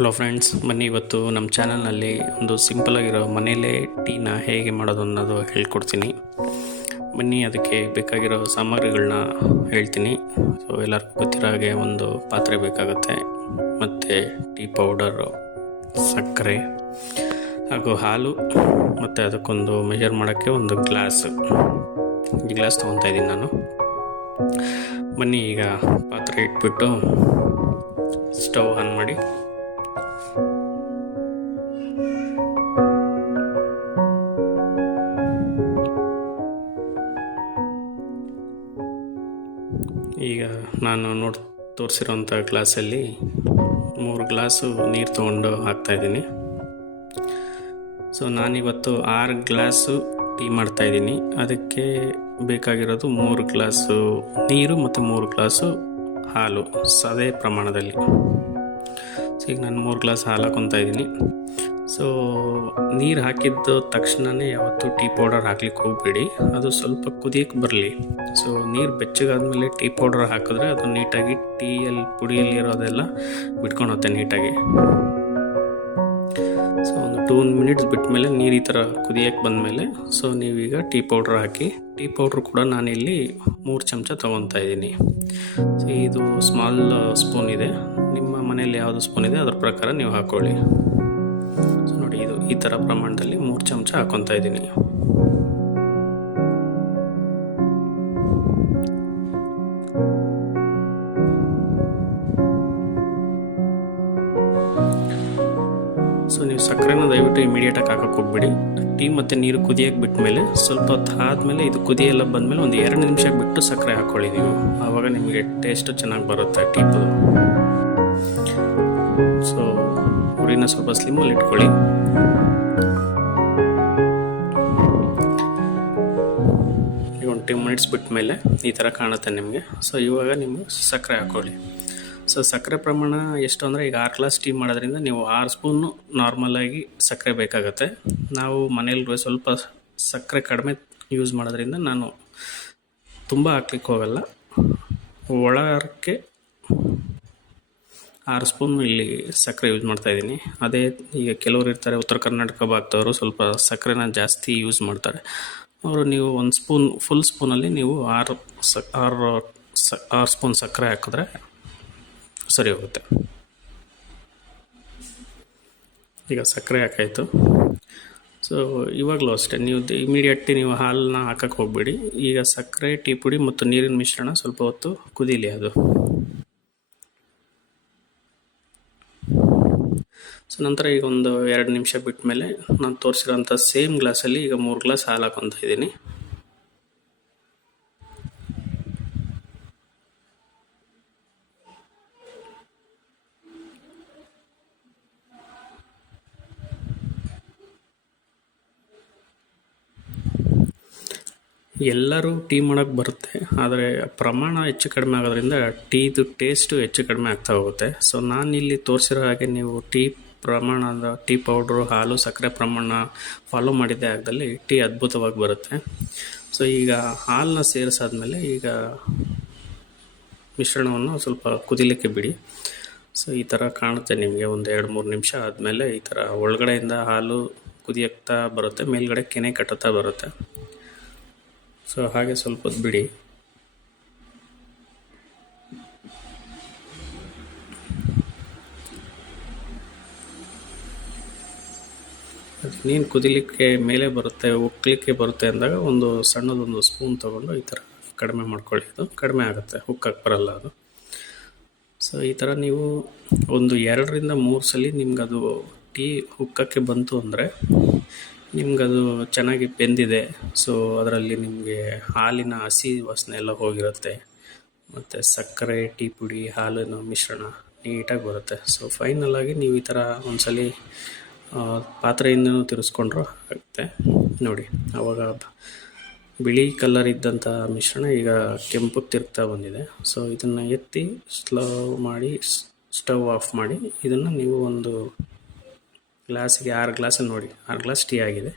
Hello friends, ಬನ್ನಿ ಇವತ್ತು ನಮ್ಮ ಚಾನಲ್ನಲ್ಲಿ ಒಂದು ಸಿಂಪಲಾಗಿರೋ ಮನೆಯಲ್ಲೇ ಟೀನ ಹೇಗೆ ಮಾಡೋದು ಅನ್ನೋದು ಹೇಳ್ಕೊಡ್ತೀನಿ. ಬನ್ನಿ, ಅದಕ್ಕೆ ಬೇಕಾಗಿರೋ ಸಾಮಗ್ರಿಗಳನ್ನ ಹೇಳ್ತೀನಿ. ಸೊ ಎಲ್ಲರಿಗೂ ಗೊತ್ತಿರೋ ಹಾಗೆ ಒಂದು ಪಾತ್ರೆ ಬೇಕಾಗುತ್ತೆ, ಮತ್ತು ಟೀ ಪೌಡರು, ಸಕ್ಕರೆ ಹಾಗೂ ಹಾಲು, ಮತ್ತು ಅದಕ್ಕೊಂದು ಮೆಜರ್ ಮಾಡೋಕ್ಕೆ ಒಂದು ಈ ಗ್ಲಾಸ್ ತೊಗೊತಾ ಇದ್ದೀನಿ ನಾನು. ಬನ್ನಿ, ಈಗ ಪಾತ್ರೆ ಇಟ್ಬಿಟ್ಟು ಸ್ಟವ್ ಆನ್ ಮಾಡಿ ಈಗ ನಾನು ತೋರಿಸಿರೋಂಥ ಗ್ಲಾಸಲ್ಲಿ 3 ಗ್ಲಾಸು ನೀರು ತೊಗೊಂಡು ಹಾಕ್ತಾಯಿದ್ದೀನಿ. ಸೊ ನಾನಿವತ್ತು 6 ಗ್ಲಾಸು ಟೀ ಮಾಡ್ತಾಯಿದ್ದೀನಿ. ಅದಕ್ಕೆ ಬೇಕಾಗಿರೋದು 3 ಗ್ಲಾಸು ನೀರು ಮತ್ತು 3 ಗ್ಲಾಸು ಹಾಲು, ಅದೇ ಪ್ರಮಾಣದಲ್ಲಿ. ಸೊ ಈಗ ನಾನು 3 ಗ್ಲಾಸ್ ಹಾಲು ಹಾಕ್ಕೊತಾ ಇದ್ದೀನಿ. ಸೊ ನೀರು ಹಾಕಿದ್ದ ತಕ್ಷಣವೇ ಯಾವತ್ತೂ ಟೀ ಪೌಡರ್ ಹಾಕ್ಲಿಕ್ಕೆ ಹೋಗಬೇಡಿ, ಅದು ಸ್ವಲ್ಪ ಕುದಿಯಕ್ಕೆ ಬರಲಿ. ಸೊ ನೀರು ಬೆಚ್ಚಗಾದ್ಮೇಲೆ ಟೀ ಪೌಡರ್ ಹಾಕಿದ್ರೆ ಅದು ನೀಟಾಗಿ ಪುಡಿಯಲ್ಲಿ ಇರೋದೆಲ್ಲ ಬಿಟ್ಕೊಳುತ್ತೆ ನೀಟಾಗಿ. ಸೊ ಒಂದು 2 ಮಿನಿಟ್ಸ್ ಬಿಟ್ಟ ಮೇಲೆ ನೀರು ಈ ಥರ ಕುದಿಯಕ್ಕೆ ಬಂದಮೇಲೆ ಸೊ ನೀವೀಗ ಟೀ ಪೌಡ್ರ್ ಹಾಕಿ. ಟೀ ಪೌಡ್ರ್ ಕೂಡ ನಾನಿಲ್ಲಿ 3 ಚಮಚ ತೊಗೊತಾ ಇದ್ದೀನಿ. ಸೊ ಇದು ಸ್ಮಾಲ್ ಸ್ಪೂನ್ ಇದೆ, ನಿಮ್ಮ ಮನೇಲಿ ಯಾವುದು ಸ್ಪೂನ್ ಇದೆ ಅದ್ರ ಪ್ರಕಾರ ನೀವು ಹಾಕ್ಕೊಳ್ಳಿ. ಸೊ ನೋಡಿ, ಇದು ಈ ಥರ ಪ್ರಮಾಣದಲ್ಲಿ 3 ಚಮಚ ಹಾಕ್ಕೊತಾ ಇದ್ದೀನಿ. ಸೊ ನೀವು ಸಕ್ಕರೆನ ದಯವಿಟ್ಟು ಇಮಿಡಿಯೇಟಾಗಿ ಹಾಕಕ್ಕೆ ಹೋಗ್ಬೇಡಿ. ಟೀ ಮತ್ತು ನೀರು ಕುದಿಯಕ್ಕೆ ಬಿಟ್ಟ ಮೇಲೆ ಸ್ವಲ್ಪ ಹೊತ್ತು ಆದಮೇಲೆ ಇದು ಕುದಿಯೆಲ್ಲ ಬಂದಮೇಲೆ ಒಂದು 2 ನಿಮಿಷ ಬಿಟ್ಟು ಸಕ್ಕರೆ ಹಾಕ್ಕೊಳ್ಳಿ ನೀವು. ಆವಾಗ ನಿಮಗೆ ಟೇಸ್ಟು ಚೆನ್ನಾಗಿ ಬರುತ್ತೆ ಟೀಪು. ಸೊ ಉರಿನ ಸ್ವಲ್ಪ ಸ್ಲಿಮ್ಮಲ್ಲಿ ಇಟ್ಕೊಳ್ಳಿ. ಈಗ ಒಂದು 10 ಮಿನಿಟ್ಸ್ ಬಿಟ್ಟ ಮೇಲೆ ಈ ಥರ ಕಾಣುತ್ತೆ ನಿಮಗೆ. ಸೊ ಇವಾಗ ನೀವು ಸಕ್ಕರೆ ಹಾಕ್ಕೊಳ್ಳಿ. ಸೊ ಸಕ್ಕರೆ ಪ್ರಮಾಣ ಎಷ್ಟು ಅಂದರೆ, ಈಗ 6 ಗ್ಲಾಸ್ ಟೀ ಮಾಡೋದ್ರಿಂದ ನೀವು 6 ಸ್ಪೂನು ನಾರ್ಮಲಾಗಿ ಸಕ್ಕರೆ ಬೇಕಾಗುತ್ತೆ. ನಾವು ಮನೇಲಿ ಸ್ವಲ್ಪ ಸಕ್ಕರೆ ಕಡಿಮೆ ಯೂಸ್ ಮಾಡೋದ್ರಿಂದ ನಾನು ತುಂಬ ಹಾಕ್ಲಿಕ್ಕೆ ಹೋಗಲ್ಲ. ಒಳಕ್ಕೆ 6 ಸ್ಪೂನ್ ಇಲ್ಲಿ ಸಕ್ಕರೆ ಯೂಸ್ ಮಾಡ್ತಾಯಿದ್ದೀನಿ. ಅದೇ ಈಗ ಕೆಲವರು ಇರ್ತಾರೆ ಉತ್ತರ ಕರ್ನಾಟಕ ಭಾಗದವರು, ಸ್ವಲ್ಪ ಸಕ್ಕರೆನ ಜಾಸ್ತಿ ಯೂಸ್ ಮಾಡ್ತಾರೆ. ಅವರು ನೀವು ಒಂದು ಸ್ಪೂನ್, ಫುಲ್ ಸ್ಪೂನಲ್ಲಿ ನೀವು 6 ಸ್ಪೂನ್ ಸಕ್ಕರೆ ಹಾಕಿದ್ರೆ ಸರಿ ಹೋಗುತ್ತೆ. ಈಗ ಸಕ್ಕರೆ ಹಾಕಾಯಿತು. ಸೊ ಇವಾಗಲೂ ಅಷ್ಟೇ, ನೀವು ಇಮಿಡಿಯೇಟ್ಲಿ ನೀವು ಹಾಲನ್ನ ಹಾಕಕ್ಕೆ ಹೋಗಬೇಡಿ. ಈಗ ಸಕ್ಕರೆ, ಟೀ ಪುಡಿ ಮತ್ತು ನೀರಿನ ಮಿಶ್ರಣ ಸ್ವಲ್ಪ ಹೊತ್ತು ಕುದೀಲಿ ಅದು. ಸೊ ನಂತರ ಈಗ ಒಂದು 2 ನಿಮಿಷ ಬಿಟ್ಟ ಮೇಲೆ ನಾನು ತೋರಿಸಿರೋಂಥ ಸೇಮ್ ಗ್ಲಾಸಲ್ಲಿ ಈಗ 3 ಗ್ಲಾಸ್ ಹಾಲು ಹಾಕ್ಕೊತಾ ಇದ್ದೀನಿ. ಎಲ್ಲರೂ ಟೀ ಮಾಡೋಕ್ಕೆ ಬರುತ್ತೆ, ಆದರೆ ಪ್ರಮಾಣ ಹೆಚ್ಚು ಕಡಿಮೆ ಆಗೋದ್ರಿಂದ ಟೀದು ಟೇಸ್ಟು ಹೆಚ್ಚು ಕಡಿಮೆ ಆಗ್ತಾ ಹೋಗುತ್ತೆ. ಸೊ ನಾನಿಲ್ಲಿ ತೋರಿಸಿರೋ ಹಾಗೆ ನೀವು ಪ್ರಮಾಣದ ಟೀ ಪೌಡ್ರು, ಹಾಲು, ಸಕ್ಕರೆ ಪ್ರಮಾಣ ಫಾಲೋ ಮಾಡಿದ್ದೇ ಆಗದಲ್ಲಿ ಟೀ ಅದ್ಭುತವಾಗಿ ಬರುತ್ತೆ. ಸೊ ಈಗ ಹಾಲನ್ನ ಸೇರಿಸಾದ್ಮೇಲೆ ಈಗ ಮಿಶ್ರಣವನ್ನು ಸ್ವಲ್ಪ ಕುದಿಲಿಕ್ಕೆ ಬಿಡಿ. ಸೊ ಈ ಥರ ಕಾಣುತ್ತೆ ನಿಮಗೆ. ಒಂದು 2-3 ನಿಮಿಷ ಆದಮೇಲೆ ಈ ಥರ ಒಳಗಡೆಯಿಂದ ಹಾಲು ಕುದಿಯಕ್ತಾ ಬರುತ್ತೆ, ಮೇಲ್ಗಡೆ ಕೆನೆ ಕಟ್ಟುತ್ತಾ ಬರುತ್ತೆ. ಸೊ ಹಾಗೆ ಸ್ವಲ್ಪ ಹೊತ್ತು ಬಿಡಿ. ನೀನು ಕುದಿಲಿಕ್ಕೆ ಮೇಲೆ ಬರುತ್ತೆ, ಉಕ್ಕಲಿಕ್ಕೆ ಬರುತ್ತೆ ಅಂದಾಗ ಒಂದು ಸಣ್ಣದೊಂದು ಸ್ಪೂನ್ ತೊಗೊಂಡು ಈ ಥರ ಕಡಿಮೆ ಮಾಡ್ಕೊಳ್ಳಿ. ಅದು ಕಡಿಮೆ ಆಗುತ್ತೆ, ಉಕ್ಕಕ್ಕೆ ಬರಲ್ಲ ಅದು. ಸೊ ಈ ಥರ ನೀವು ಒಂದು 2ರಿಂದ 3 ಸಲ ನಿಮ್ಗದು ಟೀ ಉಕ್ಕಕ್ಕೆ ಬಂತು ಅಂದರೆ ನಿಮ್ಗದು ಚೆನ್ನಾಗಿ ಬೆಂದಿದೆ. ಸೊ ಅದರಲ್ಲಿ ನಿಮಗೆ ಹಾಲಿನ ಹಸಿ ವಾಸನೆ ಎಲ್ಲ ಹೋಗಿರುತ್ತೆ, ಮತ್ತು ಸಕ್ಕರೆ, ಟೀ ಪುಡಿ, ಹಾಲಿನ ಮಿಶ್ರಣ ನೀಟಾಗಿ ಬರುತ್ತೆ. ಸೊ ಫೈನಲಾಗಿ ನೀವು ಈ ಥರ ಒಂದ್ಸಲಿ ಪಾತ್ರೆಯಿಂದನೂ ತಿರ್ಸ್ಕೊಂಡ್ರು ಆಗುತ್ತೆ ನೋಡಿ. ಆವಾಗ ಬಿಳಿ ಕಲರ್ ಇದ್ದಂಥ ಮಿಶ್ರಣ ಈಗ ಕೆಂಪು ತಿರುಗ್ತಾ ಬಂದಿದೆ. ಸೊ ಇದನ್ನು ಎತ್ತಿ ಸ್ಲೋ ಮಾಡಿ ಸ್ಟವ್ ಆಫ್ ಮಾಡಿ ಇದನ್ನು ನೀವು ಒಂದು ಗ್ಲಾಸಿಗೆ 6 ಗ್ಲಾಸ್ ನೋಡಿ, 6 ಗ್ಲಾಸ್ ಟೀ ಆಗಿದೆ.